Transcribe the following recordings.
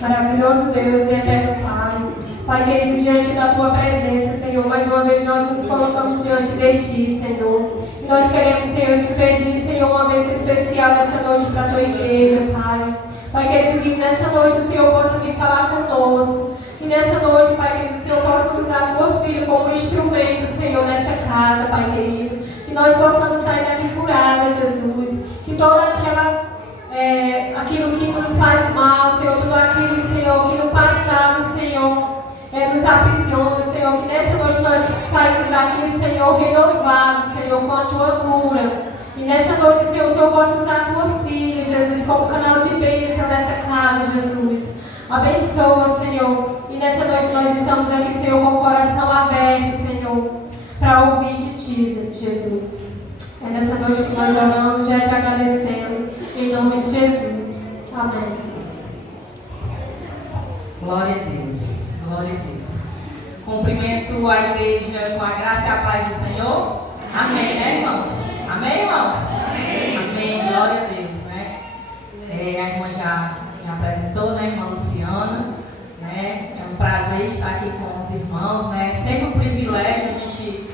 Maravilhoso Deus e eterno Pai. Pai querido, diante da Tua presença, Senhor, mais uma vez nós nos colocamos diante de Ti, Senhor. E nós queremos, Senhor, te pedir, Senhor, uma bênção especial nessa noite para a Tua igreja, Pai. Pai querido, que nessa noite o Senhor possa vir falar conosco. Que nessa noite, Pai querido, o Senhor possa usar a Tua filha como instrumento, Senhor, nessa casa, Pai querido. Que nós possamos sair daqui curadas, Jesus. Que toda aquilo que nos faz mal, Senhor, tudo aquilo, Senhor, que no passado, Senhor, nos aprisiona, Senhor, que nessa noite nós saímos daqui, Senhor, renovados, Senhor, com a Tua cura. E nessa noite, Senhor, o Senhor possa usar a Tua filha, Jesus, como canal de bênção nessa casa, Jesus. Abençoa, Senhor. E nessa noite nós estamos aqui, Senhor, com o coração aberto, Senhor, para ouvir de Ti, Jesus. É nessa noite que nós oramos, já te agradecemos, em nome de Jesus. Amém. Glória a Deus, glória a Deus. Cumprimento a igreja com a graça e a paz do Senhor. Amém, né, irmãos? Amém, irmãos? Amém. Amém, glória a Deus, né? A irmã já apresentou, né, irmã Luciana, né? É um prazer estar aqui com os irmãos, né? Sempre um privilégio a gente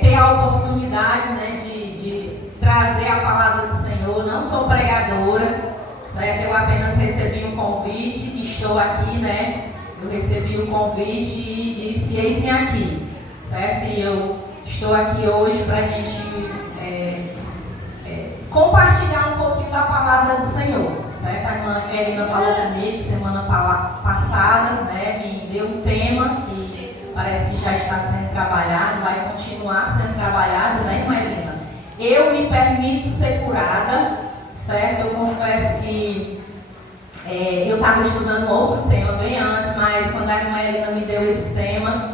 ter a oportunidade, né, de trazer a palavra do Senhor. Não sou pregadora, certo? Eu apenas recebi um convite e estou aqui, né? Eu recebi um convite e disse, eis-me aqui, certo? E eu estou aqui hoje para a gente compartilhar um pouquinho da palavra do Senhor, certo? A irmã Elina falou comigo semana passada, né? Me deu um tema que parece que já está sendo trabalhado, vai continuar sendo trabalhado, né, irmã Elina? Eu me permito ser curada, certo? Eu confesso que eu estava estudando outro tema bem antes, mas quando a irmã Elina me deu esse tema,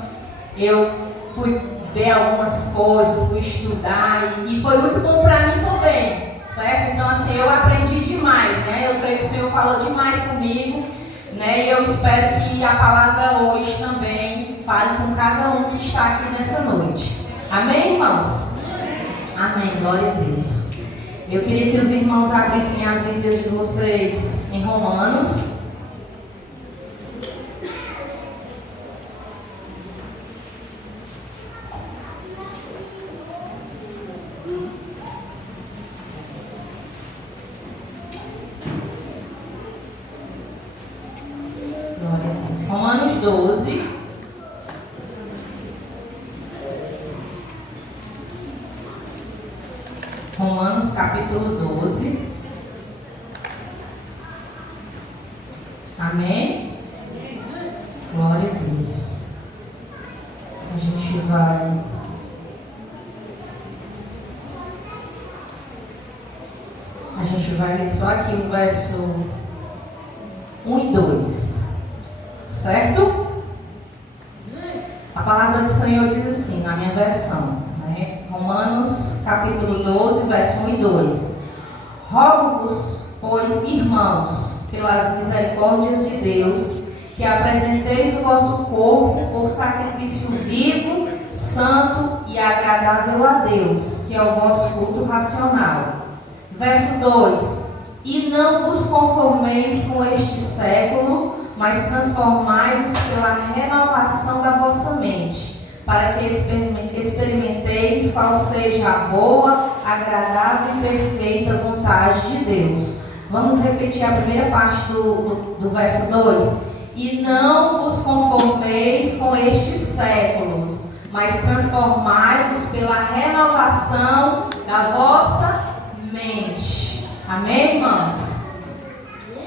eu fui ver algumas coisas, fui estudar e foi muito bom para mim também, certo? Então, assim, eu aprendi demais, né? Eu creio que o Senhor falou demais comigo, né? E eu espero que a palavra hoje também fale com cada um que está aqui nessa noite. Amém, irmãos? Amém, glória a Deus. Eu queria que os irmãos abrissem as Bíblias de vocês em Romanos. Glória a Deus. Romanos 12. Romanos capítulo 12. Amém? Glória a Deus. A gente vai ler só aqui o verso 1 e 2. Certo? A palavra do Senhor diz assim, na minha versão. Romanos capítulo 12, verso 1 e 2. Rogo-vos, pois, irmãos, pelas misericórdias de Deus, que apresenteis o vosso corpo por sacrifício vivo, santo e agradável a Deus, que é o vosso culto racional. Verso 2. E não vos conformeis com este século, mas transformai-vos pela renovação da vossa mente, para que experimenteis qual seja a boa, agradável e perfeita vontade de Deus. Vamos repetir a primeira parte do verso 2. E não vos conformeis com estes séculos, mas transformai-vos pela renovação da vossa mente. Amém, irmãos?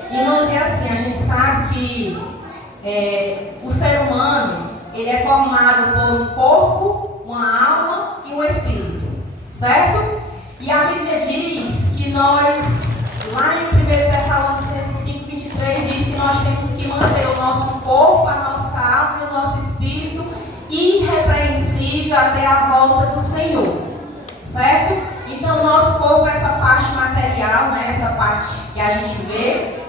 Irmãos, é assim, a gente sabe que o ser humano, ele é formado por um corpo, uma alma e um espírito, certo? E a Bíblia diz que nós, lá em 1 Tessalonicenses 5:23, diz que nós temos que manter o nosso corpo, a nossa alma e o nosso espírito irrepreensível até a volta do Senhor, certo? Então, o nosso corpo é essa parte material, né? Essa parte que a gente vê.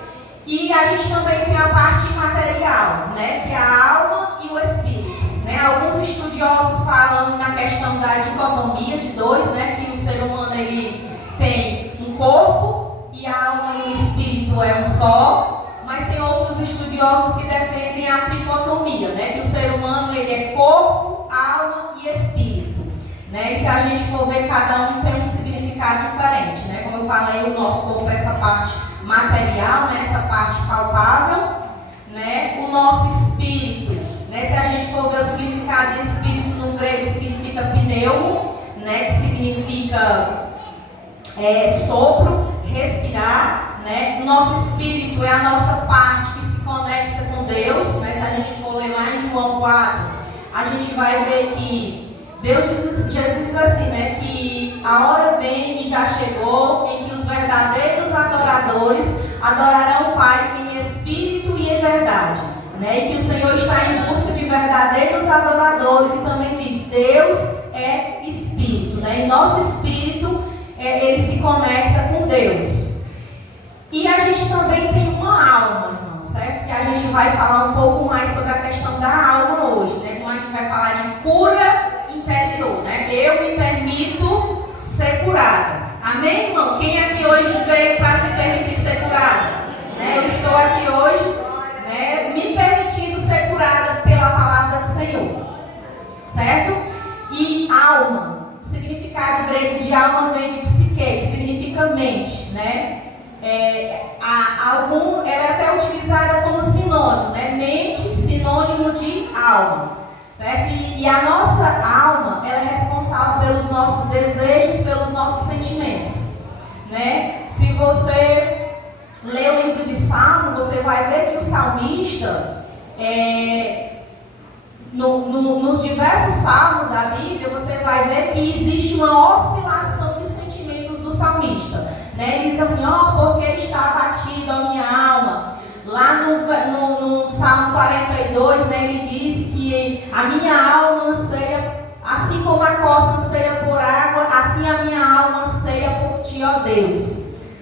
E a gente também tem a parte imaterial, né? Que é a alma e o espírito, né? Alguns estudiosos falam na questão da dicotomia de dois, né? Que o ser humano, ele tem um corpo e a alma e o espírito é um só. Mas tem outros estudiosos estudiosos que defendem a tricotomia, né? Que o ser humano ele é corpo, alma e espírito, né? E se a gente for ver, cada um tem um significado diferente, né? Como eu falei, o nosso corpo é essa parte material, né? Essa parte palpável, né? O nosso espírito, né? Se a gente for ver o significado de espírito no grego, significa pneumo, né? Que significa sopro, respirar, né? O nosso espírito é a nossa parte que se conecta com Deus, né? Se a gente for ler lá em João 4, a gente vai ver que Jesus diz assim, né? Que a hora vem e já chegou em que os verdadeiros adoradores adorarão o Pai em espírito e em verdade, né? E que o Senhor está em busca de verdadeiros adoradores, e também diz, Deus é espírito, né? E nosso espírito ele se conecta com Deus. E a gente também tem uma alma, irmão, certo? Que a gente vai falar um pouco mais sobre a questão da alma hoje, né? Como a gente vai falar de cura interior, né? Eu me permito ser curada. Amém, irmão? Quem aqui hoje veio para se permitir ser curada? Né? Eu estou aqui hoje, né, me permitindo ser curada pela palavra do Senhor, certo? E alma, o significado grego de alma vem de psique, que significa mente, né? Ela é até utilizada como sinônimo, né? Mente, sinônimo de alma, certo? E a nossa alma, ela é responsável pelos nossos desejos, pelos nossos sentimentos, né? Se você ler o livro de Salmo, você vai ver que o salmista, nos diversos salmos da Bíblia, você vai ver que existe uma oscilação de sentimentos do salmista, né? Ele diz assim, porque está abatida a minha alma. Lá no Salmo 42, né, ele diz que a minha alma anseia, assim como a costa anseia por água, assim a minha alma anseia por ti, ó Deus,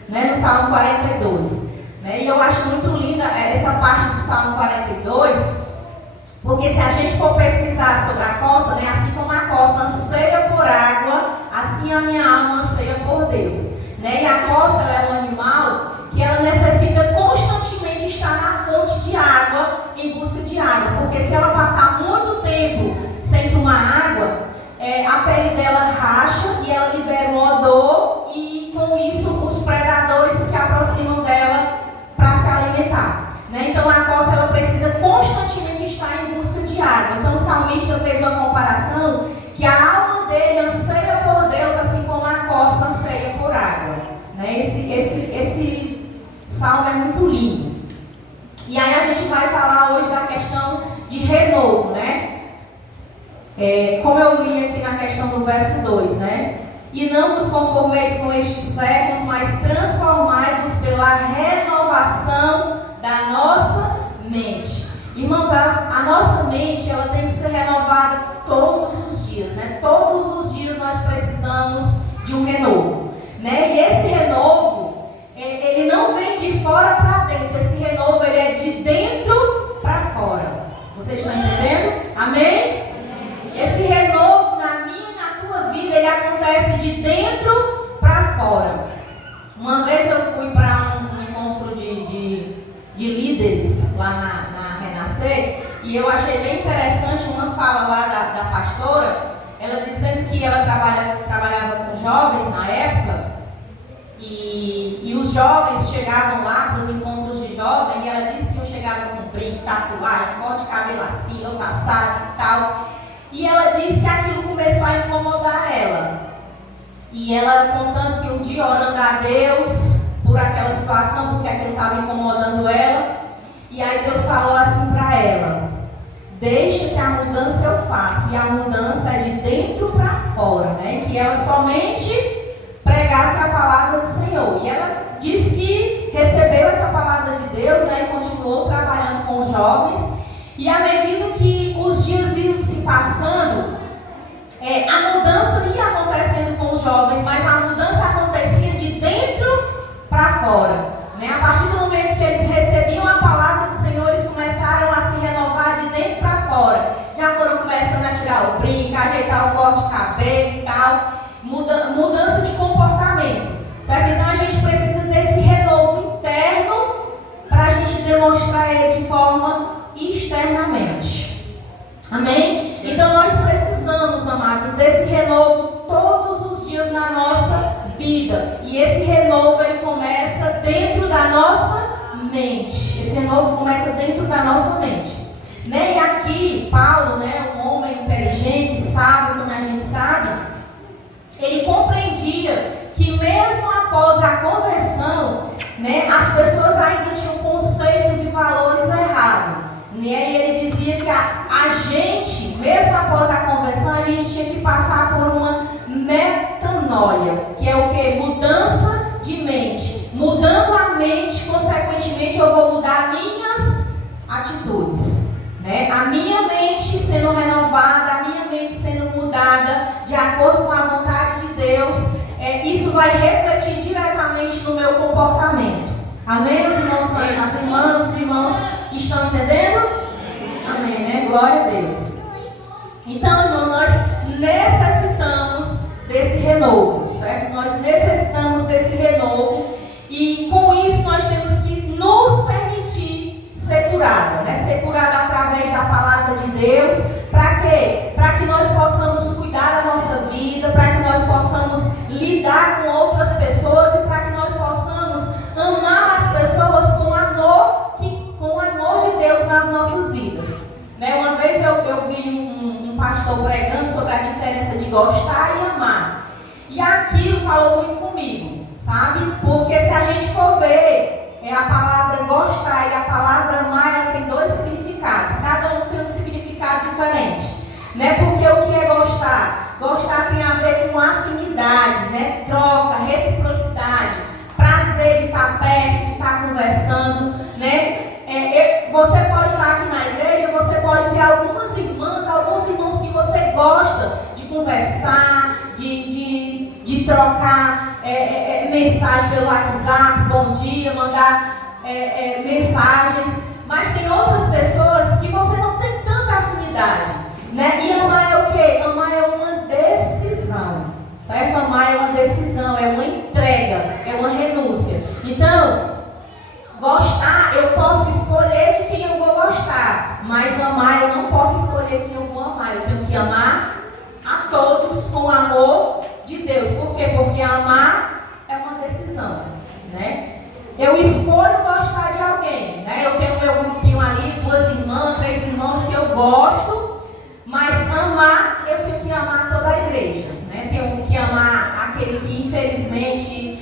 né? No Salmo 42, né? E eu acho muito linda essa parte do Salmo 42, porque se a gente for pesquisar sobre a costa, né, assim como a costa anseia por água, assim a minha alma anseia por Deus, né? E a costa, ela é um animal que ela necessita constantemente estar na fonte de água, em busca de água, porque se ela passar muito tempo sem tomar água, a pele dela racha e ela libera um odor, e com isso os predadores se aproximam dela para se alimentar, né? Então a costa, ela precisa constantemente estar em busca de água. Então o salmista fez uma comparação que a alma dele anseia por Deus, assim como a costa anseia por água, né? Esse salmo é muito lindo. E aí a gente vai falar hoje da questão de renovo, né? Como eu li aqui na questão do verso 2, né? E não vos conformeis com estes séculos, mas transformai-vos pela renovação da nossa mente. Irmãos, a nossa mente, ela tem que ser renovada todos os dias, né? Todos os dias nós precisamos de um renovo, né? E esse renovo, ele não vem de fora para dentro. Esse renovo, ele é de dentro para fora. Vocês estão entendendo? Amém? Esse renovo na minha e na tua vida, ele acontece de dentro para fora. Uma vez eu fui para um encontro de líderes lá na Renascer, e eu achei bem interessante uma fala lá da pastora, ela dizendo que ela trabalhava com jovens na época, e os jovens chegavam lá para os encontros de jovens, e ela disse que eu chegava com brinco, tatuagem, corte de cabelo assim, eu passado e tal. E ela disse que aquilo começou a incomodar ela. E ela contando que um dia orando a Deus por aquela situação, porque aquilo estava incomodando ela. E aí Deus falou assim para ela: deixa que a mudança eu faço. E a mudança é de dentro para fora, né? Que ela somente pregasse a palavra do Senhor. E ela disse que recebeu essa palavra de Deus, né? E continuou trabalhando com os jovens. E à medida que os dias iam se passando, a mudança ia acontecendo com os jovens, mas a mudança acontecia de dentro para fora, né? A partir do momento que eles recebiam a palavra do Senhor, eles começaram a se renovar de dentro para fora. Já foram começando a tirar o brinco, ajeitar o corte de cabelo e tal. Mudança de comportamento, certo? Então a gente precisa desse renovo interno para a gente demonstrar Ele de forma externamente. Amém? Então nós precisamos, amados, desse renovo todos os dias na nossa vida. E esse renovo, ele começa dentro da nossa mente. Esse renovo começa dentro da nossa mente. Né? E aqui, Paulo, né, um homem inteligente, sábio, como a gente sabe, ele compreendia que mesmo após a conversão, né, as pessoas ainda tinham conceitos e valores errados. Né? E ele dizia que a gente, mesmo após a conversão, a gente tinha que passar por uma metanoia, que é o que? Mudança de mente. Mudando a mente, consequentemente, eu vou mudar minhas atitudes. Né? A minha mente sendo renovada, a minha mente sendo mudada de acordo com a vontade de Deus, isso vai refletir diretamente no meu comportamento. Amém, os irmãos, as irmãs, os irmãos estão entendendo? Amém, né? Glória a Deus. Então, irmão, nós necessitamos desse renovo, certo? Nós necessitamos desse renovo e com isso nós temos que nos permitir ser curada, né? Ser curada através da palavra de Deus. Para quê? Para que nós possamos cuidar da nossa vida, para que nós possamos lidar com outras pessoas e para que nós possamos amar as pessoas com o amor de Deus nas nossas vidas. Né? Uma vez eu vi um pastor pregando sobre a diferença de gostar e amar. E aquilo falou muito comigo, sabe? Porque se a gente for ver, a palavra gostar e a palavra amar, ela tem dois significados. Cada um tem um significado diferente. Né? Porque o que é gostar? Gostar tem a ver com afinidade, né? Troca, reciprocidade, prazer de estar perto, de estar conversando, né? Você pode estar aqui na igreja, você pode ter algumas irmãs, alguns irmãos que você gosta de conversar, de trocar mensagem pelo WhatsApp, bom dia, mandar mensagens, mas tem outras pessoas que você não tem tanta afinidade, né? E amar é o quê? Amar é uma decisão, certo? Amar é uma decisão, é uma entrega, é uma renúncia. Então, gostar, eu posso escolher de quem eu vou gostar, mas amar, eu não posso escolher quem eu vou amar. Eu tenho que amar a todos com o amor de Deus. Por quê? Porque amar é uma decisão, né? Eu escolho gostar de alguém, né? Eu tenho meu grupinho ali, 2 irmãs, 3 irmãos que eu gosto, mas amar, eu tenho que amar toda a igreja, né? Tenho que amar aquele que infelizmente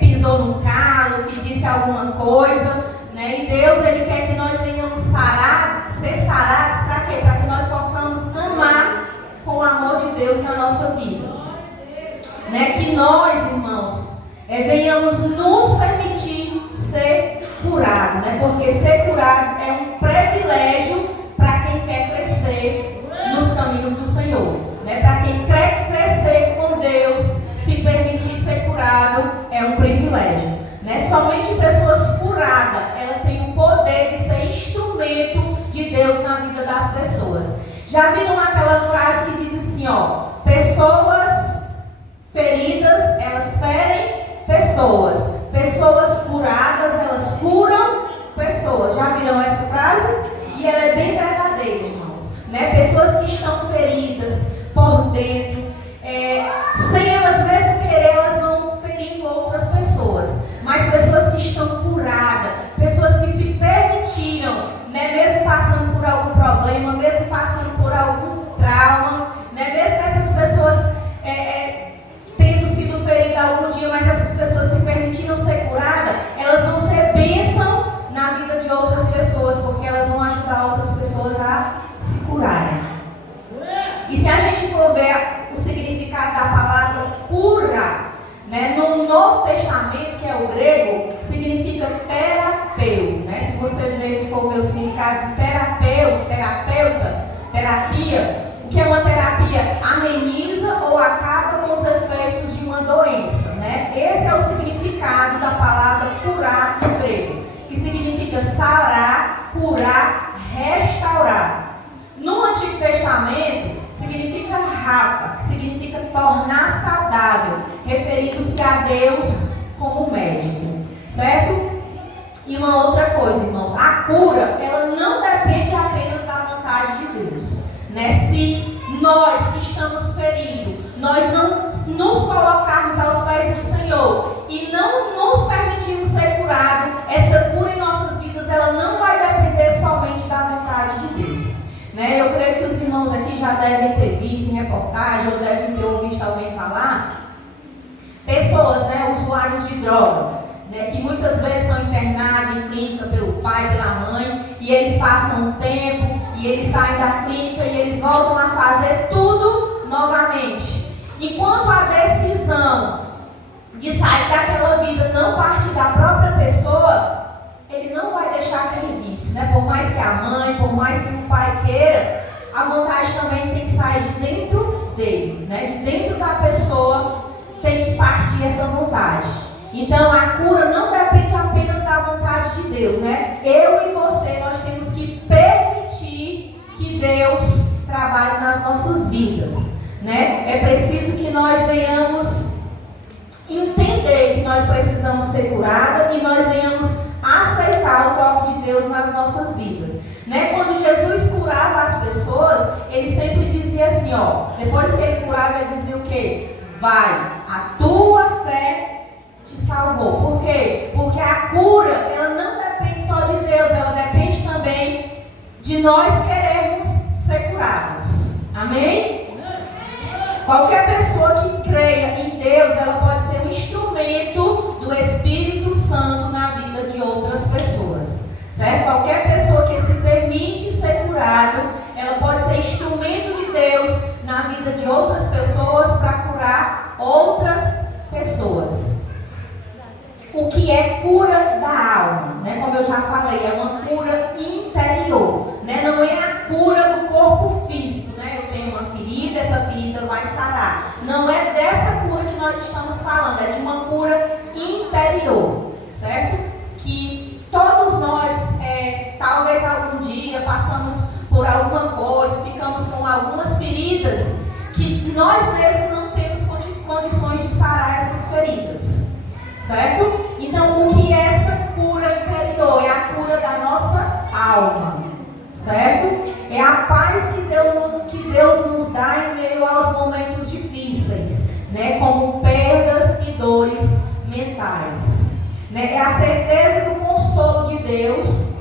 pisou no calo, que disse alguma coisa, né? E Deus, Ele quer que nós venhamos ser sarados, para quê? Para que nós possamos amar com o amor de Deus na nossa vida, né? Que nós, irmãos, venhamos nos permitir ser curados, né? Porque ser curado é um privilégio para quem quer crescer nos caminhos do Senhor, né? Para quem quer crescer com Deus, se permitir ser curado é um privilégio, né? Somente pessoas curadas, ela tem o poder de ser instrumento de Deus na vida das pessoas. Já viram aquela frase que diz assim, ó: pessoas feridas, elas ferem pessoas. Pessoas curadas, elas curam pessoas. Já viram essa frase? E ela é bem verdadeira, irmãos, né? Pessoas que estão feridas por dentro, sem elas mesmo querer, elas vão ferindo outras pessoas. Mas pessoas que estão curadas, pessoas que se permitiram, né? Mesmo passando por algum problema, mesmo passando por algum trauma, né? Mesmo essas pessoas tendo sido feridas algum dia, mas essas pessoas se permitiram ser curadas, elas vão ser bênção na vida de outras pessoas, porque elas vão ajudar outras pessoas a se curarem. E se a gente for ver o significado da palavra cura, né, no Novo Testamento, que é o grego, significa terapeu, né? Se você for ver o significado de terapeuta, terapia, o que é uma terapia? Ameniza ou acaba com os efeitos de uma doença, né? Esse é o significado da palavra curar no grego, que significa sarar, curar, restaurar. No Antigo Testamento, significa Rafa, que significa tornar saudável, referindo-se a Deus como médico, certo? E uma outra coisa, irmãos, a cura, ela não depende apenas da vontade de Deus, né? Se nós que estamos feridos, nós não nos colocarmos aos pés do Senhor e não nos permitirmos ser curados, essa cura em nossas vidas, ela não vai depender somente da vontade de Deus, né? Eu creio que os irmãos aqui já devem ter visto em reportagem ou devem ter ouvido alguém falar, pessoas, né, usuários de droga, né, que muitas vezes são internados em clínica pelo pai, pela mãe, e eles passam um tempo, e eles saem da clínica e eles voltam a fazer tudo novamente. Enquanto a decisão de sair daquela vida não parte da própria pessoa, ele não vai deixar aquele vício, né? Por mais que a mãe, por mais que o pai queira, a vontade também tem que sair de dentro dele, né? De dentro da pessoa tem que partir essa vontade. Então a cura não depende apenas da vontade de Deus, né? Eu e você, nós temos que permitir que Deus trabalhe nas nossas vidas, né? É preciso que nós venhamos entender que nós precisamos ser curados e nós venhamos aceitar o toque de Deus nas nossas vidas, né? Quando Jesus curava as pessoas, ele sempre dizia assim, ó, depois que ele curava, ele dizia o quê? Vai, a tua fé te salvou. Por quê? Porque a cura, ela não depende só de Deus, ela depende também de nós querermos ser curados. Amém? Qualquer pessoa que creia em Deus, ela pode ser um instrumento do Espírito Santo na vida de outras pessoas, certo? Qualquer pessoa que se permite ser curado, ela pode ser instrumento de Deus na vida de outras pessoas para curar outras pessoas. O que é cura da alma, né? Como eu já falei, é uma cura interior, né? Não é a cura do corpo físico, né? Eu tenho uma ferida, essa ferida vai sarar. Não é dessa cura que nós estamos falando, é de uma cura interior, certo? Que todos nós, talvez algum dia, passamos por alguma coisa, ficamos com algumas feridas que nós mesmos não temos condições de sarar essas feridas, certo? Então, o que é essa cura interior? É a cura da nossa alma, certo? É a paz que Deus nos dá em meio aos momentos difíceis, né? Como perdas e dores mentais, né? É a certeza do consolo de Deus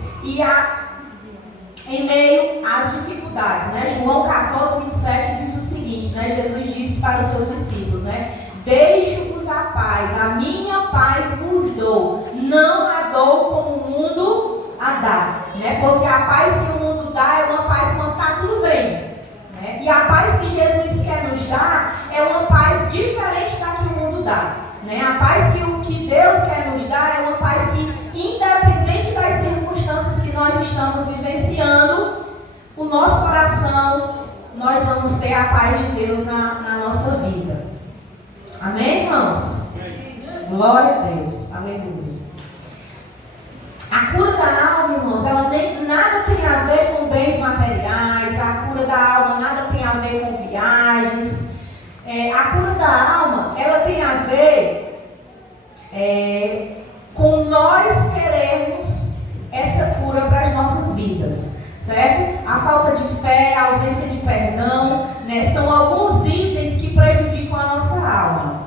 em meio às dificuldades, né? João 14, 27 diz o seguinte, né? Jesus disse para os seus discípulos, né? Deixo-vos a paz, a minha paz vos dou, não a dou como o mundo a dá, né? Porque a paz que o mundo dá é uma paz quando está tudo bem, né? E a paz que Jesus quer nos dar é uma paz diferente da que o mundo dá, né? A paz que Deus quer nos dar é uma paz que, independente das circunstâncias que nós estamos vivenciando, o nosso coração, nós vamos ter a paz de Deus na nossa vida. Amém, irmãos? Glória a Deus. Aleluia. A cura da alma, irmãos, ela nada tem a ver com bens materiais. A cura da alma nada tem a ver com viagens. A cura da alma, ela tem a ver com nós queremos essa cura para as nossas vidas, certo? A falta de fé, a ausência de perdão, né, são alguns itens que prejudicam a nossa alma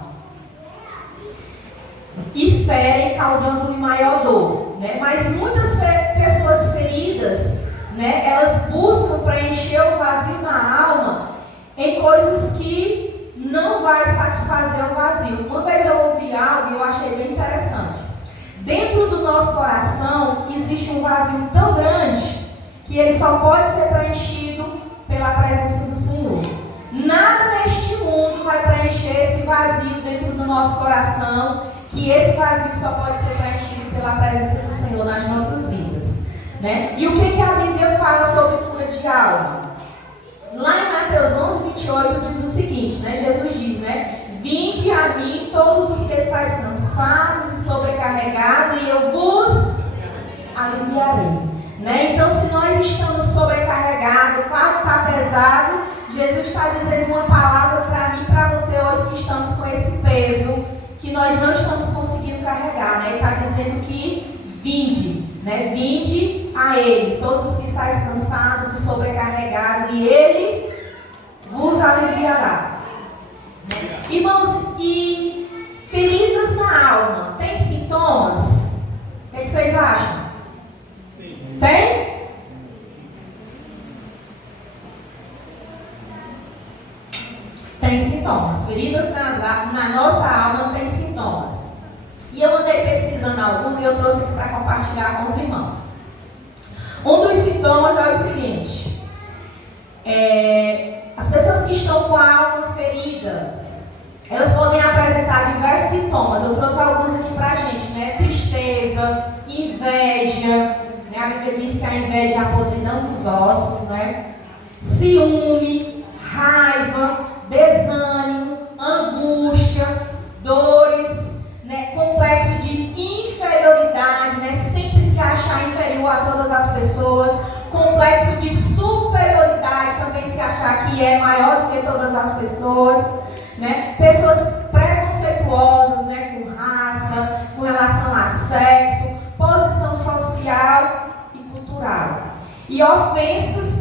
e ferem, causando-lhe maior dor, né? Mas muitas pessoas feridas, né, elas buscam preencher o vazio na alma em coisas que não vai satisfazer o vazio. Uma vez eu ouvi algo e eu achei bem interessante. Dentro do nosso coração existe um vazio tão grande que ele só pode ser preenchido pela presença do Senhor. Nada neste mundo vai preencher esse vazio dentro do nosso coração, que esse vazio só pode ser preenchido pela presença do Senhor nas nossas vidas, né? E o que a Bíblia fala sobre cura de alma? Lá em Mateus 11, 28 diz o seguinte, né? Jesus diz, né? Vinde a mim todos os que estáis cansados e sobrecarregados, e eu vos aliviarei, né? Então, se nós estamos sobrecarregados, o fardo está pesado, Jesus está dizendo uma palavra para mim e para você hoje que estamos com esse peso, que nós não estamos conseguindo carregar, né? Ele está dizendo que Vinde, né? Vinde a Ele, todos os que estáis cansados e sobrecarregados, e Ele vos aliviará. Irmãos, e feridas na alma, tem sintomas? O que vocês acham? Sim. Tem? Tem sintomas. Feridas na nossa alma tem sintomas. E eu andei pesquisando alguns e eu trouxe aqui para compartilhar com os irmãos. Um dos sintomas é o seguinte: as pessoas que estão com a alma ferida, elas podem apresentar diversos sintomas. Eu trouxe alguns aqui para a gente, né? Tristeza, inveja, né? A Bíblia diz que a inveja é a podridão dos ossos, né? Ciúme, raiva, desânimo, angústia, dores, né? Complexo de inferioridade, né? Sempre se achar inferior a todas as pessoas. Complexo de superioridade, também se achar que é maior do que todas as pessoas, né? Pessoas preconceituosas, né? Com raça, com relação a sexo, posição social e cultural. E ofensas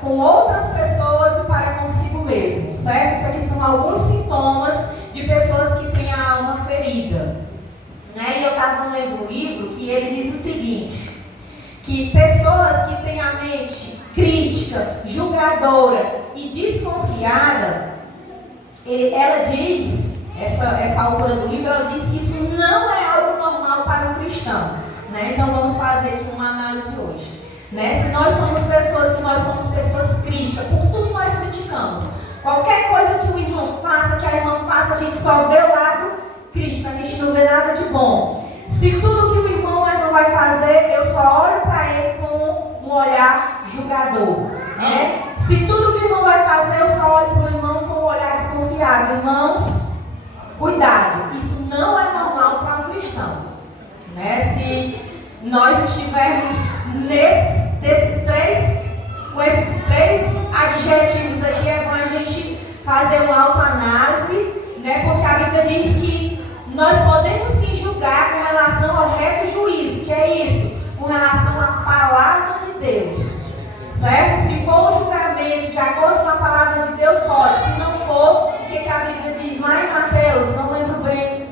com outras pessoas e para consigo mesmo, certo? Isso aqui são alguns sintomas de pessoas que têm a alma ferida, né? E eu estava lendo um livro que ele diz o seguinte, que pessoas que têm a mente crítica, julgadora e desconfiada, ela diz, essa autora do livro, ela diz que isso não é algo normal para um cristão, né? Então vamos fazer aqui uma análise hoje, né? Se nós somos pessoas críticas, por tudo nós criticamos. Qualquer coisa que o irmão faça, que a irmã faça, a gente só vê o lado crítico, a gente não vê nada de bom. Se tudo que o irmão ou a irmã vai fazer, eu só olho para ele com um olhar julgador, né? Se tudo que o irmão vai fazer, eu só olho para o irmão com um olhar desconfiado. Irmãos, cuidado, isso não é normal para um cristão, né? Se nós estivermos com esses três adjetivos aqui, é bom a gente fazer uma autoanálise, né? Porque a Bíblia diz que nós podemos se julgar com relação ao reto juízo, que é isso, com relação à palavra de Deus, certo? Se for um julgamento de acordo com a palavra de Deus, pode. Se não for, o que a Bíblia diz lá em Mateus, não lembro bem,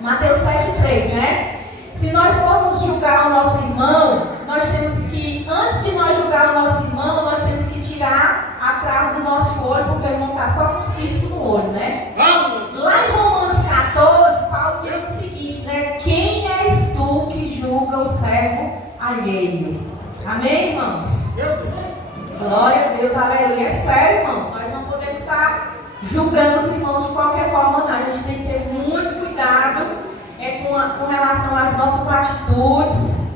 Mateus 7,3, né? Se nós formos julgar o nosso irmão, nós temos que, antes de nós julgar o nosso irmão, nós temos que tirar a trave do nosso olho, porque o irmão está só com cisco no olho, né? Lá em Romanos 14, Paulo diz o seguinte, né? Quem és tu que julga o servo alheio? Amém, irmãos? Glória a Deus, aleluia. É sério, irmãos, nós não podemos estar julgando os irmãos de qualquer forma, não. A gente tem que ter muito cuidado com relação às nossas atitudes.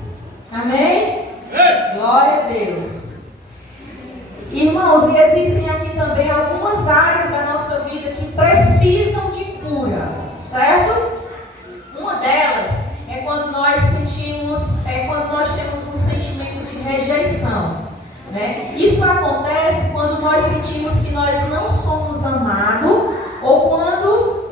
Amém? Glória a Deus. Irmãos, e existem aqui também algumas áreas da nossa vida que precisam de cura, certo? Uma delas é quando nós temos um sentimento de rejeição, né? Isso acontece quando nós sentimos que nós não somos amados, ou quando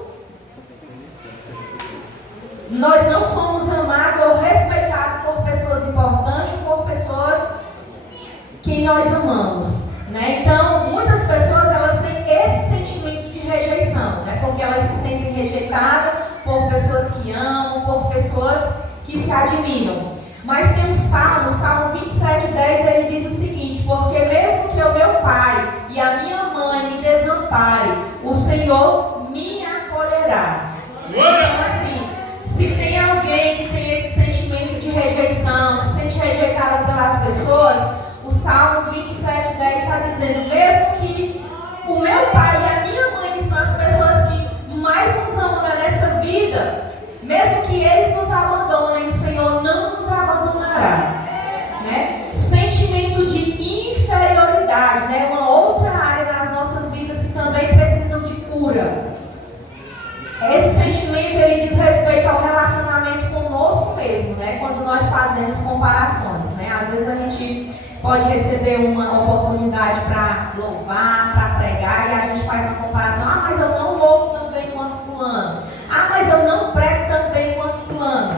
nós não somos amados ou respeitados por pessoas importantes ou por pessoas que nós amamos, né? Então, muitas pessoas, elas têm esse sentimento de rejeição, né? Porque elas se sentem rejeitadas por pessoas que amam, por pessoas que se admiram. Mas tem um Salmo 27:10, ele diz o seguinte: porque mesmo que o meu pai e a minha mãe me desamparem, o Senhor me acolherá. Então, assim, se tem alguém que tem esse sentimento de rejeição, se sente rejeitada pelas pessoas, o Salmo 27:10 está dizendo, mesmo que o meu pai e a minha mãe, que são as pessoas que mais nos amam nessa vida, mesmo que eles nos abandonem, o Senhor não nos abandonará, né? Sentimento de inferioridade, né? Uma outra área das nossas vidas que também precisam de cura. Esse sentimento, ele diz respeito ao relacionamento conosco mesmo, né? Quando nós fazemos comparações, né? Às vezes a gente pode receber uma oportunidade para louvar, para pregar, e a gente faz uma comparação. Ah, mas eu não louvo tão bem quanto fulano. Ah, mas eu não prego tão bem quanto fulano.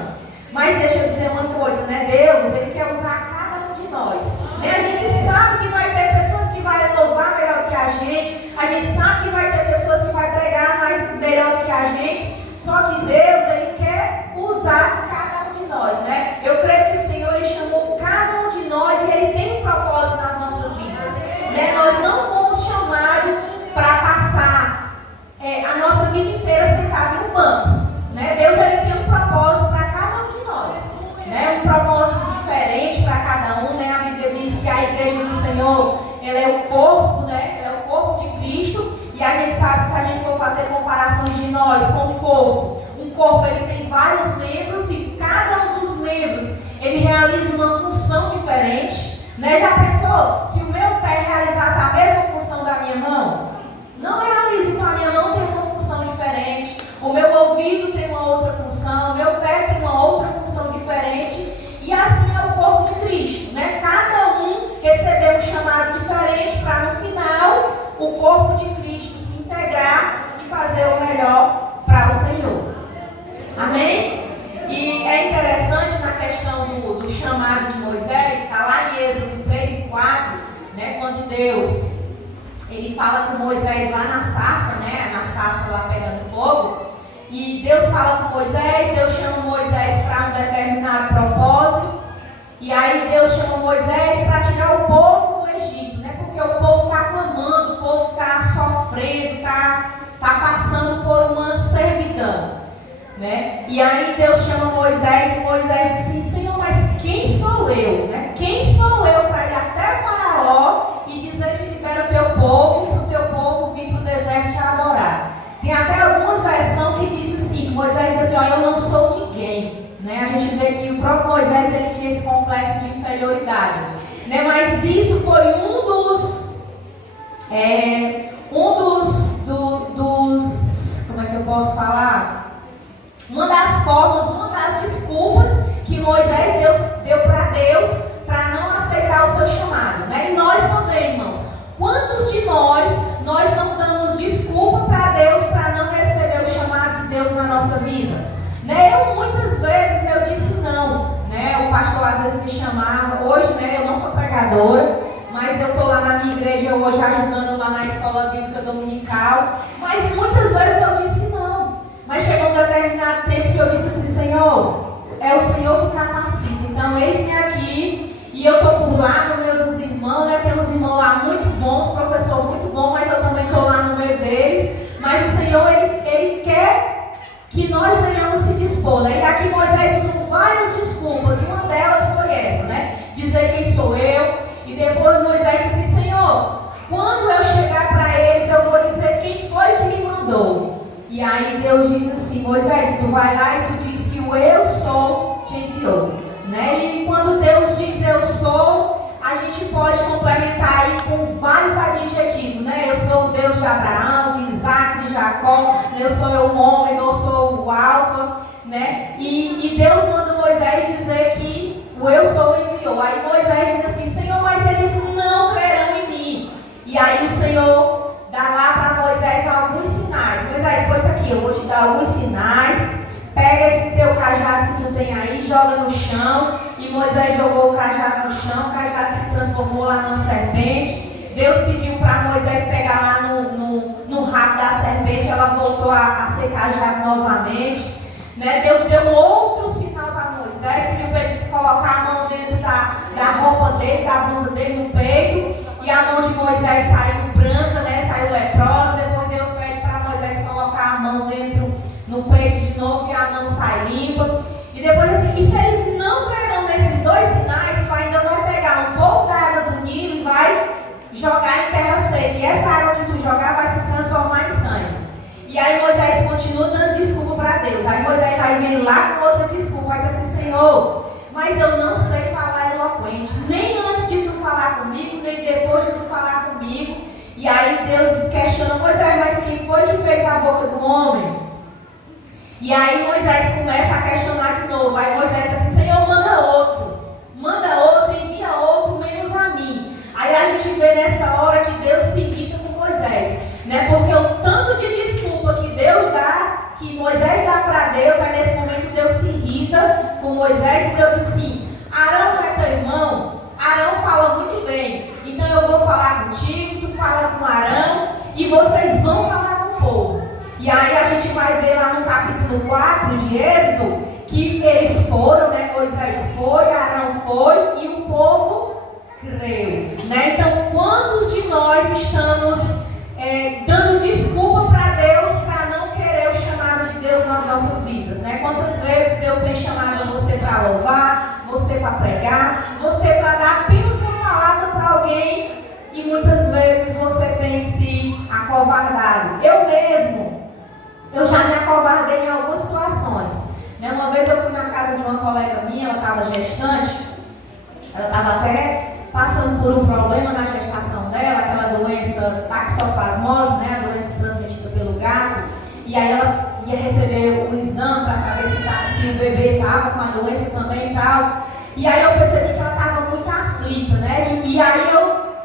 Mas deixa eu dizer uma coisa, Deus, Ele quer usar cada um de nós. Né? A gente sabe que vai ter pessoas que vão louvar melhor que a gente sabe que vai ter pessoas que vão pregar melhor do que a gente, só que Deus, Ele quer usar cada um de nós, né? Eu creio que o Senhor, Ele chamou cada um de nós e Ele tem um propósito nas nossas vidas, né? Nós não fomos chamados para passar a nossa vida inteira sentado no banco, né? Deus, Ele tem um propósito para cada um de nós, né? Um propósito diferente para cada um, né? A Bíblia diz que a igreja do Senhor, ela é o corpo, né? Ela é o corpo de Cristo, e a gente sabe, se a gente for fazer comparações de nós com o corpo, um corpo, ele tem vários membros e cada um dos membros, ele realiza uma função diferente, né? Já pensou, se o meu pé realizasse a mesma função da minha mão? Não realiza, então a minha mão tem uma função diferente, o meu ouvido tem uma outra função, o meu pé tem uma outra função diferente, e assim é o corpo de Cristo, né? Cada um recebeu um chamado diferente para no final o corpo de Cristo se integrar e fazer o melhor para o Senhor. Amém? E é interessante na questão do chamado de Moisés, está lá em Êxodo 3 e 4, né? Quando Deus, Ele fala com Moisés lá na sarça, né? Na sarça lá pegando fogo, e Deus fala com Moisés, Deus chama Moisés para um determinado propósito, e aí Deus chama Moisés para tirar o povo do Egito, né? Porque o povo está clamando, o povo está sofrendo, está passando por uma servidão, né? E aí Deus chama Moisés, e Moisés diz assim: Senhor, mas quem sou eu, né? Quem sou eu para ir até Faraó e dizer que libera o teu povo, para o teu povo vir para o deserto te adorar? Tem até algumas versões que dizem assim, que Moisés diz assim: ó, eu não sou ninguém, né? A gente vê que o próprio Moisés, ele tinha esse complexo de inferioridade, né? Mas isso foi um dos como é que eu posso falar? Uma das formas, uma das desculpas que Moisés deu para Deus para não aceitar o seu chamado, né? E nós também, irmãos. Quantos de nós não damos desculpa para Deus para não receber o chamado de Deus na nossa vida? Né? Muitas vezes eu disse não, né? O pastor às vezes me chamava, hoje, né? Eu não sou pregadora, mas eu estou lá na minha igreja hoje ajudando lá na escola bíblica dominical, mas muitas vezes eu disse não. Mas chegou um determinado tempo que eu disse assim: Senhor, é o Senhor que capacita, então eis-me aqui, e eu estou por lá no meio dos irmãos, né? Tem uns irmãos lá muito bons, professor muito bom, mas eu também estou lá no meio deles, mas o Senhor, Ele quer que nós venhamos se dispor, né? E aqui Moisés usou várias desculpas, uma delas foi essa, né? Dizer quem sou eu, e depois Moisés disse assim: Senhor, quando eu chegar para eles, eu vou dizer quem foi que me mandou. E aí Deus diz assim: Moisés, tu vai lá e tu diz que o eu sou te enviou, né? E quando Deus diz eu sou, a gente pode complementar aí com vários adjetivos, né? Eu sou o Deus de Abraão, de Isaac, de Jacó, eu sou o homem, eu sou o alfa, né? E Deus manda Moisés dizer que o eu sou enviou. Aí Moisés diz assim: Senhor, mas eles não crerão em mim. E aí o Senhor dá lá para Moisés alguns sinais. Moisés, pois aqui, eu vou te dar alguns sinais. Pega esse teu cajado que tu tem aí, joga no chão. E Moisés jogou o cajado no chão, o cajado se transformou lá numa serpente. Deus pediu para Moisés pegar lá no rabo da serpente, ela voltou a ser cajado novamente, né? Deus deu um outro sinal para Moisés, pediu para ele colocar a mão dentro da roupa dele, da blusa dele, no peito, e a mão de Moisés saiu branca, né? Saiu leprosa. Depois Deus pede para Moisés colocar a mão dentro no peito de novo, e a mão sai limpa. E depois assim, e se eles não crerão nesses dois sinais, tu ainda vai pegar um pouco da água do Nilo e vai jogar em terra seca, e essa água que tu jogar vai se transformar em sangue. E aí Moisés continua dando desculpa para Deus. Aí Moisés vai vir lá com outra desculpa, vai dizer assim: Senhor, mas eu não sei falar eloquente, nem antes de tu falar comigo, nem depois de tu falar comigo. E aí Deus questiona Moisés: mas quem foi que fez a boca do homem? E aí Moisés começa a questionar de novo. Aí Moisés diz assim: Senhor, manda outro, envia outro, menos a mim. Aí a gente vê nessa hora que Deus se irrita com Moisés, né? Porque o tanto de desculpa que Deus dá, que Moisés dá para Deus, aí nesse momento Deus se irrita com Moisés, e Deus diz assim: Arão é teu irmão? Arão fala muito bem. Então eu vou falar contigo, tu fala com Arão e vocês vão falar com o povo. E aí a gente vai ver lá no capítulo 4 de Êxodo que eles foram, né? Moisés foi, Arão foi e o povo creu. Né? Então quantos de nós estamos dando desculpa para Deus para não querer o chamado de Deus nas nossas vidas, né? Quantas vezes Deus tem chamado você para louvar, você para pregar, você para dar apenas uma palavra para alguém e muitas vezes você tem se acovardado. Eu já me acovardei em algumas situações, né? Uma vez eu fui na casa de uma colega minha, ela estava gestante, ela estava até passando por um problema na gestação dela, aquela doença taxoplasmose, né, a doença transmitida pelo gato, e aí ela ia receber o exame para saber se o bebê estava com a doença também e tal, e aí eu percebi que ela estava muito aflita, né, e aí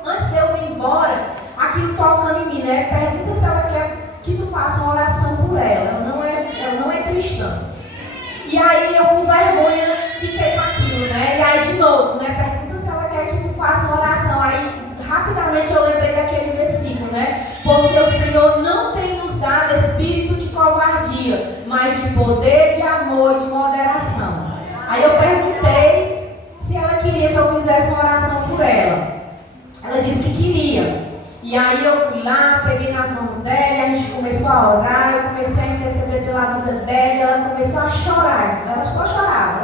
antes de eu ir embora, aquilo tocando em mim, né, pergunta se ela quer que tu faça uma oração por ela, ela não é cristã. E aí eu com vergonha fiquei com aquilo, né, e aí de novo, né, pergunta se ela quer que tu faça uma oração. Aí rapidamente eu lembrei daquele versículo, né? Porque o Senhor não tem nos dado espírito de covardia, mas de poder, de amor e de moderação. Aí eu perguntei se ela queria que eu fizesse uma oração por ela. Ela disse que queria. E aí eu fui lá, peguei nas mãos dela e a gente começou a orar, eu comecei a interceder pela vida dela e ela começou a chorar. Ela só chorava.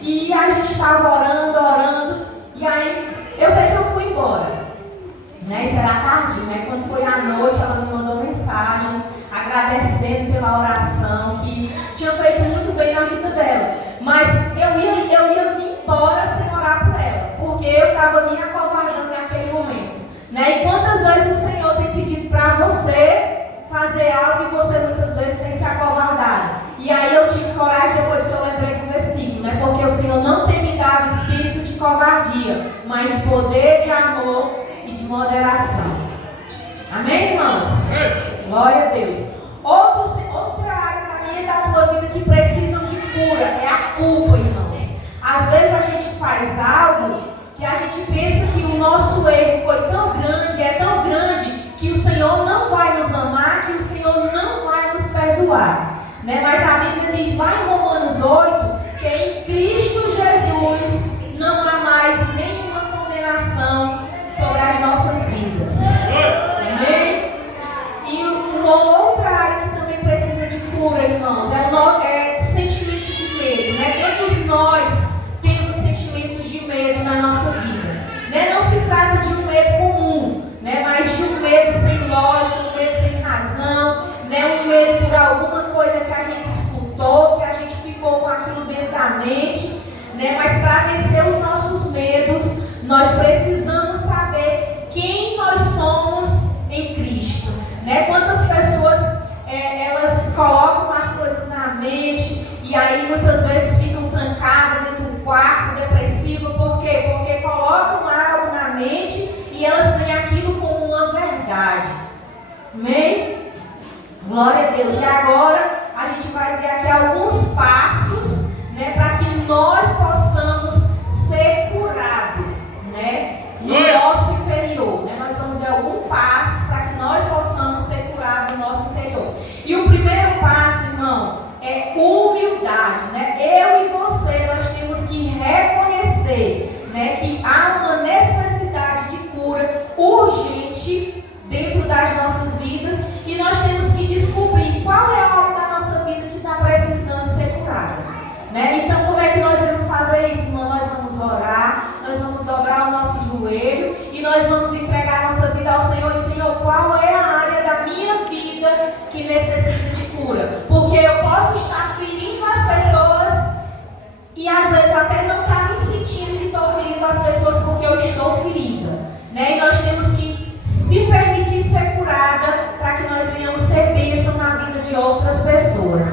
E a gente estava orando, e aí eu sei que eu fui embora, né? Isso era tarde, né? Quando foi à noite, ela me mandou mensagem, agradecendo pela oração, que tinha feito muito bem na vida dela. Mas eu ia vir embora sem orar por ela, porque eu estava me acovardando naquele momento, né? E quantas vezes o Senhor tem pedido para você fazer algo e você muitas vezes tem se acovardado? E aí eu tive coragem depois que eu lembrei do versículo, né? Porque o Senhor não tem me dado espírito de covardia, mas de poder, de amor e de moderação. Amém, irmãos? Glória a Deus. Outra área da minha e da tua vida que precisam de cura é a culpa, irmãos. Às vezes a gente faz algo que a gente pensa que o nosso erro foi tão grande, é tão grande, que o Senhor não vai nos amar, que o Senhor não vai nos perdoar. Né? Mas a Bíblia diz lá em Romanos 8 que em Cristo Jesus não há mais nenhuma condenação sobre as nossas vidas. Amém? E uma outra área que também precisa de cura, irmãos, é sentimento de medo. Né? Todos nós temos sentimentos de medo na nossa vida. Né? Não se trata de um medo comum, né? Mas de um medo sem lógica, um medo sem razão, né? Um medo por alguma coisa que a gente escutou, que a gente ficou com aquilo dentro da mente, né? Mas para vencer os nossos medos, nós precisamos saber quem nós somos em Cristo, né? Quantas pessoas elas colocam as coisas na mente e aí muitas vezes ficam trancadas dentro do quarto, depressiva. Por quê? Porque colocam algo na mente e elas têm aquilo como uma verdade. Amém? Glória a Deus. E agora a gente vai ver aqui alguns passos, né, para que nós possamos ser curados, né, no nosso interior. Né? Nós vamos ver alguns passos para que nós possamos ser curados no nosso interior. E o primeiro passo, irmão, é humildade. Né? Eu e você, nós temos que reconhecer, né, que há uma necessidade de cura urgente dentro das nossas vidas e nós temos que descobrir qual é a área da nossa vida que está precisando ser curada. Né? Então, como é que nós vamos fazer isso, irmão? Nós vamos orar, nós vamos dobrar o nosso joelho e nós vamos entregar a nossa vida ao Senhor. E, Senhor, qual é a área da minha vida que necessita de cura? Porque eu posso estar ferindo as pessoas e, às vezes, até não estar me sentindo que estou ferindo as pessoas porque eu estou ferida. Né? E nós temos que se permitir ser curada para que nós venhamos ser bênção na vida de outras pessoas.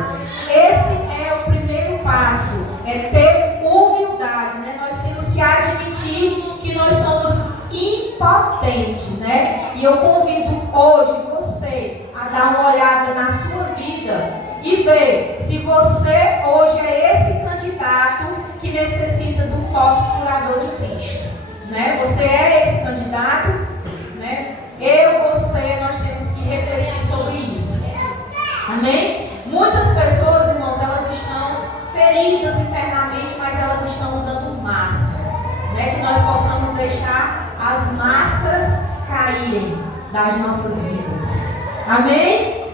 Esse é o primeiro passo, é ter humildade, né? Nós temos que admitir que nós somos impotentes, né? E eu convido hoje você a dar uma olhada na sua vida e ver se você hoje é esse candidato que necessita do toque curador de Cristo, né? Você é esse candidato, né? Você, nós temos que refletir sobre isso. Amém? Muitas pessoas, irmãos, elas estão feridas internamente, mas elas estão usando máscara, né? Que nós possamos deixar as máscaras caírem das nossas vidas. Amém?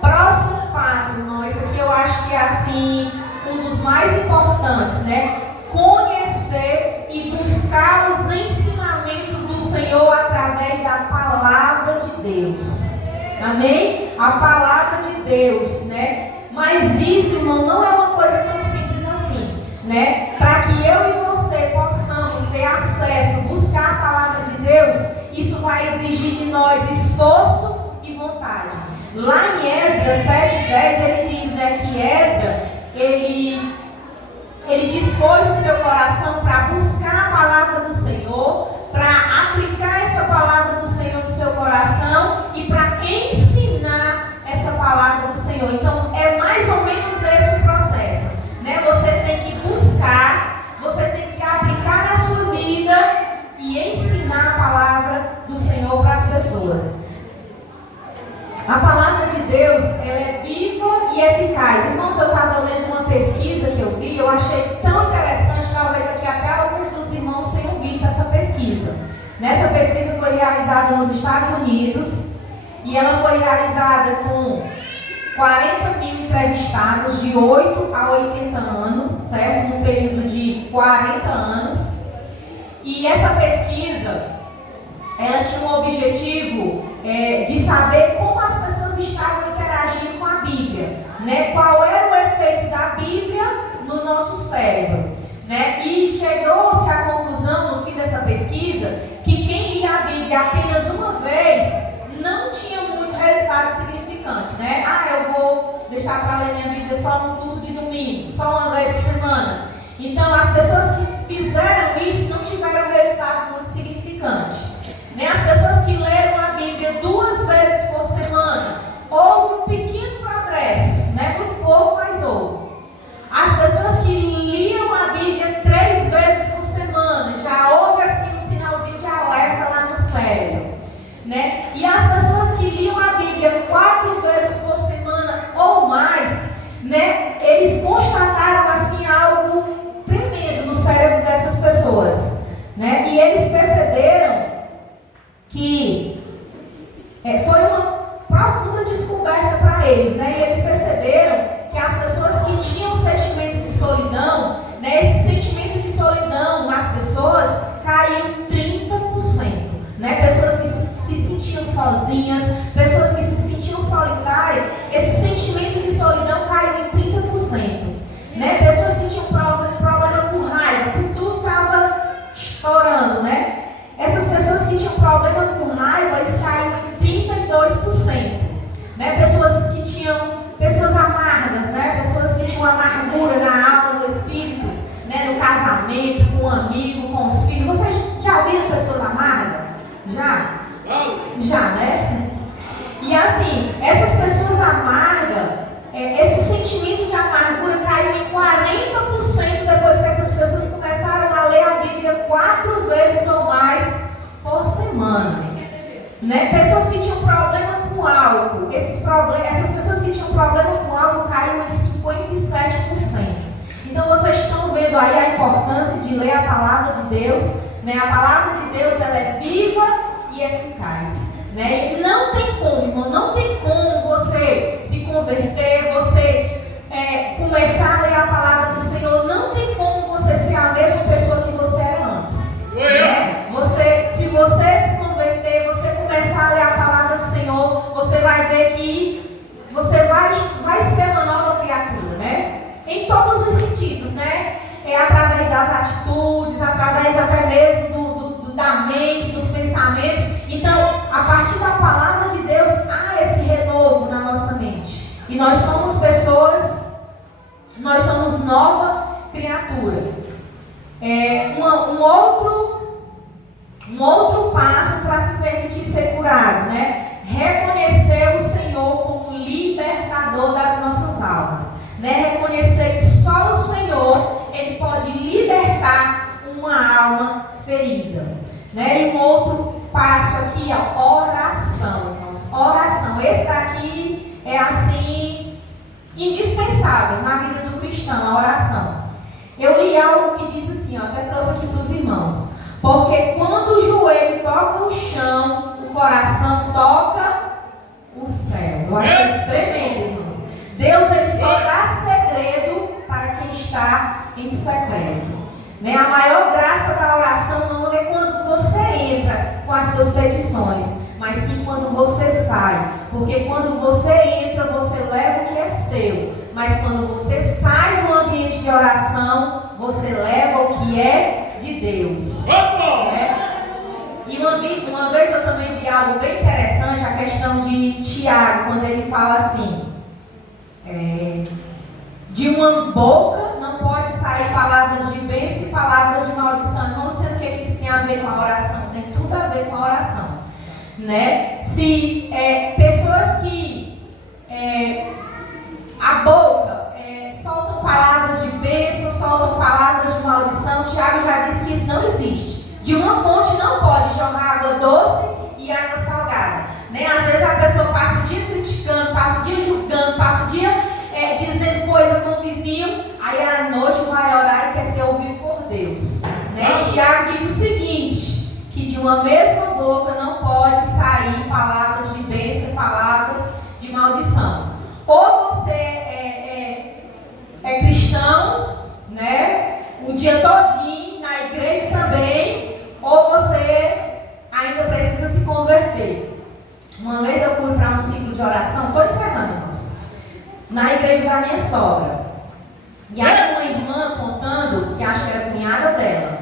Próximo passo, irmão, esse aqui eu acho que é assim um dos mais importantes, né? Conhecer e buscar os ensinamentos do Senhor através da palavra de Deus. Amém? A palavra de Deus, né? Mas isso, irmão, não é uma coisa tão simples assim, né? Para que eu e você possamos ter acesso, buscar a palavra de Deus, isso vai exigir de nós esforço e vontade. Lá em Esdras 7:10 ele diz, né, que Esdras, ele dispôs o seu coração para buscar a palavra do Senhor, para aplicar essa palavra do Senhor no seu coração e para ensinar essa palavra do Senhor. Então é mais ou menos esse o processo, né? Você tem que buscar, você tem que aplicar na sua vida e ensinar a palavra do Senhor para as pessoas. A palavra de Deus, ela é viva e eficaz. Irmãos, eu estava lendo uma pesquisa que eu vi, eu achei tão interessante, talvez aqui até alguns dos irmãos tenham visto essa pesquisa. Nessa pesquisa foi realizada nos Estados Unidos e ela foi realizada com 40 mil entrevistados de 8 a 80 anos, certo? Num período de 40 anos. E essa pesquisa, ela tinha um objetivo de saber como as pessoas estavam interagindo com a Bíblia, né? Qual era o efeito da Bíblia no nosso cérebro, né? E chegou-se à conclusão, no fim dessa pesquisa, que quem lia a Bíblia apenas uma vez não tinha muito resultado significante, né? Eu vou deixar para ler minha Bíblia só no culto de domingo, só uma vez por semana. Então, as pessoas que fizeram isso não tiveram resultado muito significante. As pessoas que leram a Bíblia 2 vezes por semana, houve um pequeno progresso, né? Muito pouco, mas houve. As pessoas que liam a Bíblia 3 vezes por semana, já houve assim um sinalzinho de alerta lá no cérebro, né? E as pessoas que liam a Bíblia 4 vezes por semana ou mais, né? Eles constataram assim algo tremendo no cérebro dessas pessoas, né? E eles perceberam que foi uma profunda descoberta para eles, né? E eles perceberam que as pessoas que tinham sentimento de solidão, né? Esse sentimento de solidão nas pessoas caiu em 30%, né? Pessoas que se sentiam sozinhas, pessoas que se sentiam solitárias, esse sentimento de solidão caiu em 30%, né? Pessoas que tinham problema com raiva, que tudo estava estourando, né? Essas pessoas que tinham problema com raiva, eles caíram em 32%. Né? Pessoas amargas, né? Pessoas que tinham amargura na alma, no espírito, né? No casamento, com um amigo, com os filhos. Vocês já viram pessoas amargas? Já? Já, né? E assim, essas pessoas amargas, esse sentimento de amargura caiu em 40% depois que essas pessoas começaram a ler a Bíblia 4 vezes ou mais por semana, né? Pessoas que tinham problema com álcool, essas pessoas que tinham problema com álcool caíram em 57%. Então vocês estão vendo aí a importância de ler a palavra de Deus, né? A palavra de Deus, ela é viva e eficaz, né? E não tem como, irmão, não tem como você se converter, você começar a ler a palavra do Senhor, não tem como você ser a mesma pessoa que você era antes, né? Se você se converter, você começar a ler a palavra do Senhor, você vai ver que você vai ser uma nova criatura, né? Em todos os sentidos, né? Através das atitudes, através até mesmo da mente, dos pensamentos. Então, a partir da palavra de Deus, há esse renovo na nossa mente. E nós somos pessoas, nós somos nova criatura. Um outro passo para se permitir ser curado, né? Reconhecer o Senhor como libertador das nossas almas, né? Reconhecer que só o Senhor, Ele indispensável na vida do cristão, a oração. Eu li algo que diz assim, até trouxe aqui para os irmãos. Porque quando o joelho toca o chão, o coração toca o céu. Eu acho isso tremendo, irmãos. Deus, ele só dá segredo para quem está em secreto. Né? A maior graça da oração não é quando você entra com as suas petições, mas sim quando você sai. Porque quando você entra, você leva o que é seu. Mas quando você sai do ambiente de oração, você leva o que é de Deus. Né? E uma vez eu também vi algo bem interessante, a questão de Tiago, quando ele fala assim, de uma boca não pode sair palavras de bênção e palavras de maldição. Não sei o que isso tem a ver com a oração, tem tudo a ver com a oração. Né? Se pessoas que a boca soltam palavras de bênção, soltam palavras de maldição, Tiago já disse que isso não existe. De uma fonte não pode jogar água doce e água salgada. Né? Às vezes a pessoa passa o dia criticando, passa o dia julgando, passa o dia dizendo coisa com o vizinho, aí à noite vai orar e quer ser ouvido por Deus. Né? Tiago diz o seguinte, que de uma mesma boca não pode sair palavras de bênção e palavras de maldição. Ou você é cristão, né? O dia todinho, na igreja também, ou você ainda precisa se converter. Uma vez eu fui para um ciclo de oração, estou encerrando, irmãos, na igreja da minha sogra. E aí uma irmã contando, que acho que era cunhada dela,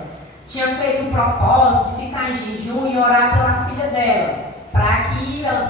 tinha feito um propósito de ficar em jejum e orar pela filha dela,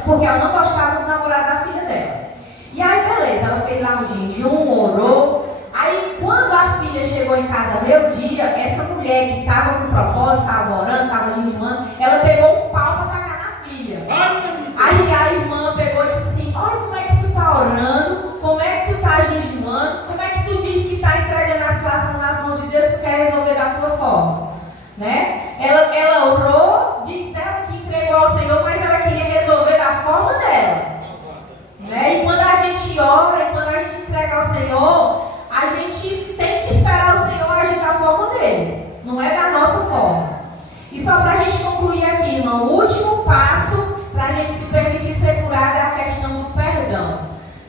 porque ela não gostava do namorado da filha dela. E aí beleza, ela fez lá um jejum, orou. Aí quando a filha chegou em casa meio-dia, essa mulher que estava com propósito, estava orando, estava jejuando, ela pegou um pau para tacar na filha. Aí a irmã pegou e disse assim, olha como é que tu está orando, como é que tu está jejuando, como é que tu diz que está entregando a situação nas mãos de Deus, tu quer resolver da tua forma. Né? Ela orou, diz ela que entregou ao Senhor, mas ela queria resolver da forma dela. Né? E quando a gente ora, e quando a gente entrega ao Senhor, a gente tem que esperar o Senhor agir da forma dele, não é da nossa forma. E só para a gente concluir aqui, irmão, o último passo para a gente se permitir ser curado é a questão do perdão.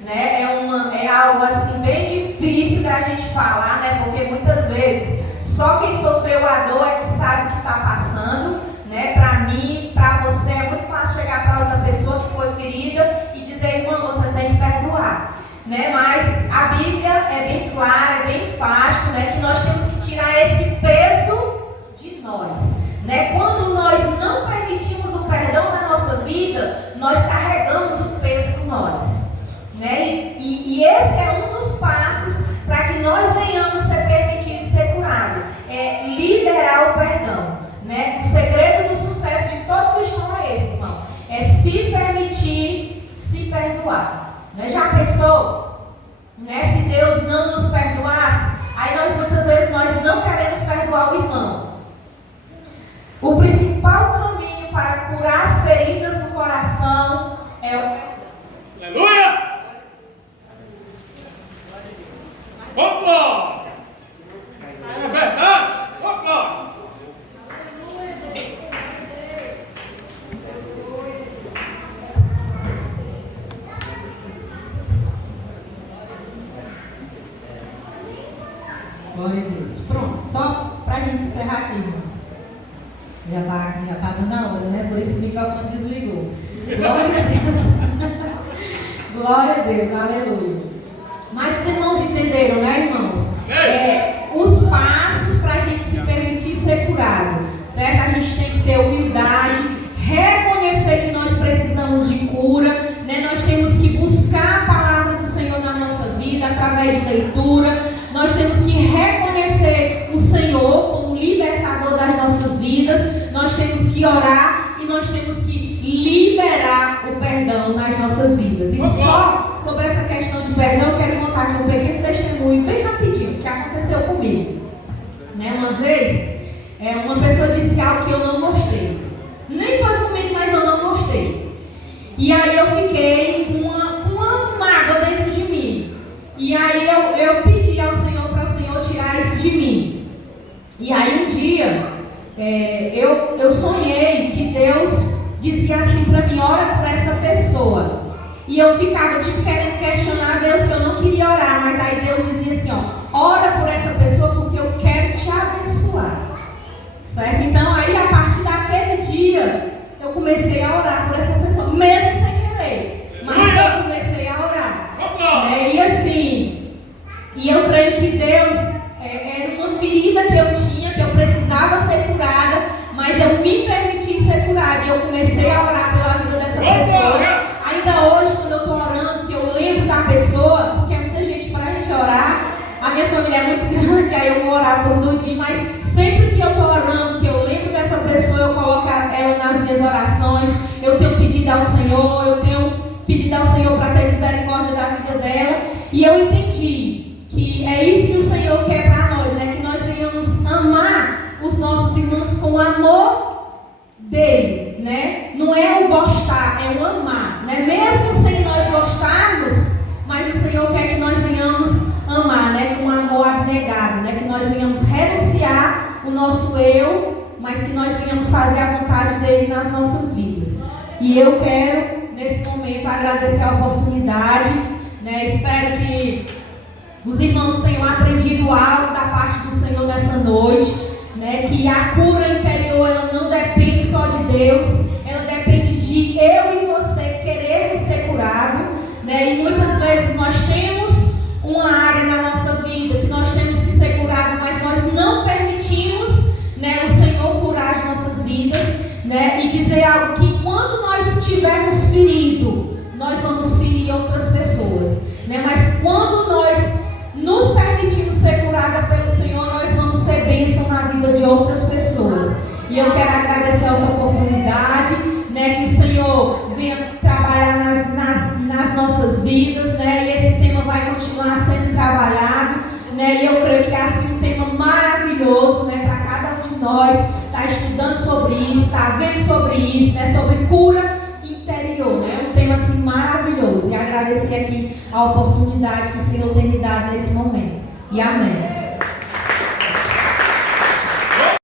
Né? É algo assim bem difícil da gente falar, né? Porque muitas vezes só quem sofreu a dor é que sabe o que está passando. Né? Para mim, para você, é muito fácil chegar para outra pessoa que foi ferida e dizer, irmão, você tem que perdoar. Né? Mas a Bíblia é bem clara, é bem fácil, né? Que nós temos que tirar esse peso de nós. Né? Quando nós não permitimos o perdão na nossa vida, nós carregamos o peso com nós. Né? E esse é um dos passos para que nós venhamos ser permitidos ser curados. É liberar o perdão. Né? O segredo do sucesso de todo cristão é esse, irmão. É se permitir se perdoar. Né? Já pensou? Né? Se Deus não nos perdoasse, aí muitas vezes nós não queremos perdoar o irmão. O principal caminho para curar as feridas do coração é o... Aleluia! Opa! É verdade? Opa! Glória a Deus. Pronto, só para a gente encerrar aqui, irmãos. Já tá dando a hora, né? Por isso que o microfone desligou. Glória a Deus. Glória a Deus, aleluia. Mas os irmãos entenderam, né, irmãos? Os passos para a gente se permitir ser curado, certo? A gente tem que ter humildade, reconhecer que nós precisamos de cura, né? Nós temos que buscar a palavra do Senhor na nossa vida, através de leitura. Nós temos que reconhecer o Senhor como libertador das nossas vidas. Nós temos que orar e nós temos que liberar o perdão nas nossas vidas. E só sobre essa questão de perdão, eu quero contar aqui um pequeno testemunho, bem rapidinho, que aconteceu comigo. Né? Uma vez, uma pessoa disse algo que eu não gostei. Nem foi comigo, mas eu não gostei. E aí eu fiquei com uma mágoa dentro de mim. E aí eu pedi ao Senhor para o Senhor tirar isso de mim. E aí um dia eu sonhei que Deus dizia assim para mim: ora por essa pessoa. E eu ficava querendo questionar a Deus que eu não queria orar, mas aí Deus dizia assim: ora por essa pessoa porque eu quero te abençoar. Certo? Então aí a partir daquele dia eu comecei a orar por essa pessoa, mesmo sem querer. Mas eu comecei a orar. E assim, e eu creio que Deus era uma ferida que eu tinha, que eu precisava ser curada, mas eu me permiti ser curada. E eu comecei a orar pela vida dessa pessoa. Ainda hoje, quando eu estou orando, que eu lembro da pessoa, porque é muita gente para a gente orar. A minha família é muito grande, aí eu vou orar por todo dia, mas sempre que eu estou orando, que eu lembro dessa pessoa, eu coloco ela nas minhas orações. Eu tenho pedido ao Senhor, para ter misericórdia da vida dela. E eu entendi que é isso que o Senhor quer para nós, né? Que nós venhamos amar os nossos irmãos com o amor dele, né? Não é o gostar, é o amar, né? Mesmo sem nós gostarmos, mas o Senhor quer que nós venhamos amar, né? Com amor abnegado, né? Que nós venhamos renunciar o nosso eu, mas que nós venhamos fazer a vontade dele nas nossas vidas. E eu quero, nesse momento, agradecer a oportunidade, né? Espero que os irmãos tenham aprendido algo da parte do Senhor nessa noite, né? Que a cura interior, ela não depende só de Deus, ela depende de eu e você querermos ser curado, né? E muitas vezes nós temos uma área na nossa vida que nós temos que ser curado, mas nós não permitimos, né, o Senhor curar as nossas vidas, né? E dizer algo que quando nós estivermos feridos, nós vamos ferir outras pessoas, né? Mas quando nós nos permitimos ser curada pelo Senhor, nós vamos ser bênção na vida de outras pessoas. E eu quero agradecer a essa oportunidade, né? Que o Senhor venha trabalhar nas nossas vidas, né? E esse tema vai continuar sendo trabalhado, né? E eu creio que é assim um tema maravilhoso, né? Para cada um de nós estar estudando sobre isso, estar vendo sobre isso, né? Sobre cura interior, né? Um tema assim maravilhoso. E agradecer aqui a oportunidade que o Senhor tem me dado nesse momento. E amém.